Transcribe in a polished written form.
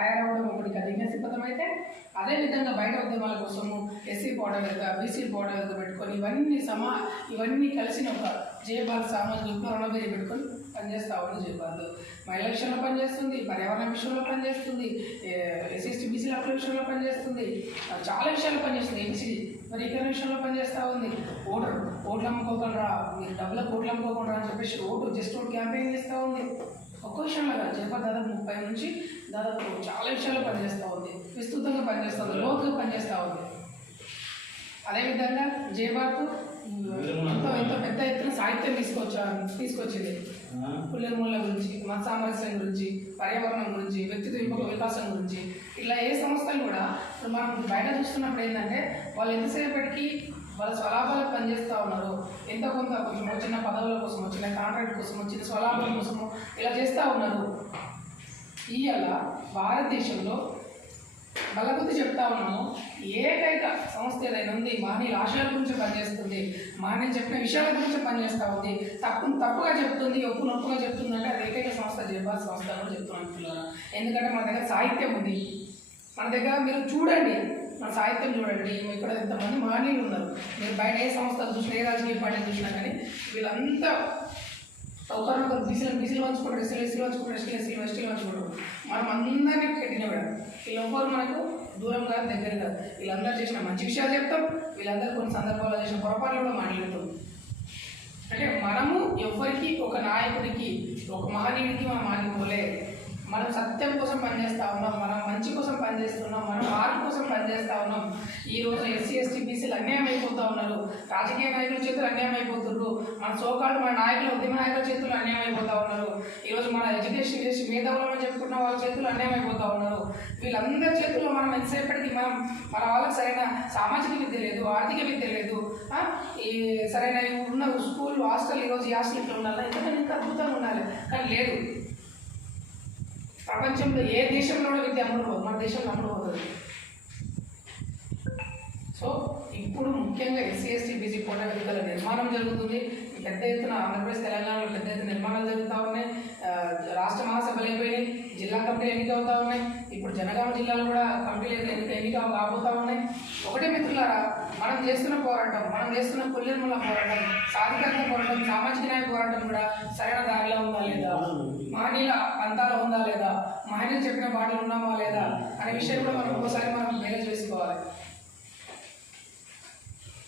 తయారవడం ఒకటి దిగ్నసిద్ధం అయితే, అదేవిధంగా బయట ఉద్యమాల కోసము ఎస్సీ పోడవేత, బీసీ పోడవేత పెట్టుకొని ఇవన్నీ కలిసిన ఒక జయభారత్ సామాజిక రుణబేరి పెట్టుకొని పనిచేస్తా ఉంది జయభారత్. మహిళా విషయంలో పనిచేస్తుంది, పర్యావరణ విషయంలో పనిచేస్తుంది, ఎస్సీ బీసీల హక్కుల విషయంలో పనిచేస్తుంది, చాలా విషయాలు పనిచేస్తుంది. ఏబీసీ మరి ఇతర విషయంలో పనిచేస్తూ ఉంది. ఓట్లు అమ్ముకోకుండా మీరు డబ్బులకు ఓట్లు అమ్ముకోకుండా అని చెప్పేసి జస్ట్ ఓటు క్యాంపెయిన్ చేస్తూ ఉంది. ఒక్క విషయంలో కాదు, జయభారత్ దాదాపు 30 నుంచి దాదాపు చాలా విషయాల్లో పనిచేస్తూ ఉంది, విస్తృతంగా పనిచేస్తూ ఉంది, లోతుగా పనిచేస్తూ ఉంది. అదేవిధంగా జయభారత్ ఎంతో పెద్ద ఎత్తున సాహిత్యం తీసుకొచ్చింది. పుల్లెర్మూల గురించి, మత సామరస్యం గురించి, పర్యావరణం గురించి, వ్యక్తిత్వ వికాసం గురించి, ఇట్లా ఏ సంస్థలు కూడా ఇప్పుడు మనం బయట చూస్తున్నప్పుడు ఏంటంటే వాళ్ళు ఎంతసేపటికి వాళ్ళ స్వలాభాలకు పనిచేస్తూ ఉన్నారు. ఎంతో కొంత కొంచెం వచ్చిన పదవుల కోసం, వచ్చిన కాంట్రాక్ట్ కోసం, వచ్చిన స్వలాభాల కోసము ఇలా చేస్తూ ఉన్నారు. ఇవాళ భారతదేశంలో బలగుద్ది చెప్తా ఉన్నాము, ఏకైక సంస్థ ఏదైనా ఉంది మహనీయుల ఆశయాల గురించి పనిచేస్తుంది, మహనీయులు చెప్పిన విషయాల గురించి పనిచేస్తూ ఉంది, తప్పుగా చెప్తుంది, ఒప్పుగా చెప్తుంది అంటే అది ఏకైక సంస్థ జయభారత్ సంస్థ అని చెప్తున్నాను. ఎందుకంటే మన దగ్గర సాహిత్యం ఉంది, మన దగ్గర మీరు చూడండి, మన సాహిత్యం చూడండి. ఇక్కడ ఎంతమంది మహనీయులు ఉన్నారు. మీరు బయట ఏ సంస్థలు చూసినా, ఏ రాజకీయ పార్టీలు చూసినా కానీ వీళ్ళంతా ఒకరినొకరు బీసీలు పంచుకుంటారు, ఎస్సీలు పంచుకుంటారు, ఎస్టీలు పంచుకుంటారు. మనం అందరినీ పెట్టిన కూడా వీళ్ళొక్కరు మనకు దూరంగా దగ్గరగా. వీళ్ళందరూ చేసిన మంచి విషయాలు చెప్తాం, వీళ్ళందరూ కొన్ని సందర్భాల్లో చేసిన పొరపాట్లు కూడా మాట్లాడుతాం. అంటే మనము ఎవరికి, ఒక నాయకుడికి, ఒక మహనీయుడికి మనం ఆగిపోలే. మనం సత్యం కోసం పనిచేస్తూ ఉన్నాం, మనం మంచి కోసం పనిచేస్తున్నాం, మనం మార్పు కోసం పనిచేస్తూ ఉన్నాం. ఈరోజు ఎస్సీ ఎస్టీ బీసీలు అన్యాయం అయిపోతూ ఉన్నారు, రాజకీయ నాయకుల చేతులు అన్యాయం అయిపోతున్నారు, మన మన నాయకుల ఉద్యమ నాయకుల చేతులు అన్యాయం అయిపోతూ ఉన్నారు. ఈరోజు మన ఎడ్యుకేషన్ చేసి మేధావులను చెప్పుకున్న వాళ్ళ చేతులు అన్యాయం అయిపోతూ ఉన్నారు. వీళ్ళందరి చేతుల్లో మనం ఎంతసేపటికి మన వాళ్ళకి సరైన సామాజిక విద్య లేదు, ఆర్థిక విద్య లేదు, ఈ సరైన ఉన్న స్కూల్ హాస్టల్, ఈరోజు ఈ హాస్టల్ ఇట్లా ఉండాలి, ఇంకా అద్భుతంగా ఉండాలి, కానీ లేదు. ప్రపంచంలో ఏ దేశంలో కూడా విద్య అమ్ముడుపోదు, మన దేశంలో అమ్ముడుపోతుంది. సో ఇప్పుడు ముఖ్యంగా ఎస్సీ ఎస్టీ బీసీ కోటా వేదికల నిర్మాణం జరుగుతుంది. పెద్ద ఎత్తున ఆంధ్రప్రదేశ్ తెలంగాణలో పెద్ద ఎత్తున నిర్మాణాలు జరుగుతూ ఉన్నాయి. రాష్ట్ర మహాసభలు అయిపోయినాయి, జిల్లా కమిటీలు ఎన్నిక అవుతూ ఉన్నాయి. ఇప్పుడు జనగామ జిల్లాలో కూడా కమిటీలు ఎన్నిక కాబోతూ ఉన్నాయి. ఒకటే మిత్రులారా, మనం చేస్తున్న పోరాటం, మనం చేస్తున్న పుల్లెర్మూల పోరాటం, సాధికారత పోరాటం, సామాజిక న్యాయ పోరాటం కూడా సరైన దారిలో ఉందా లేదా, మహనీయుల పంతాలో ఉందా లేదా, మహనీయులు చెప్పిన బాటలు ఉన్నామా లేదా అనే విషయం కూడా మనం ఒకసారి మనం మేనేజ్ చేసుకోవాలి.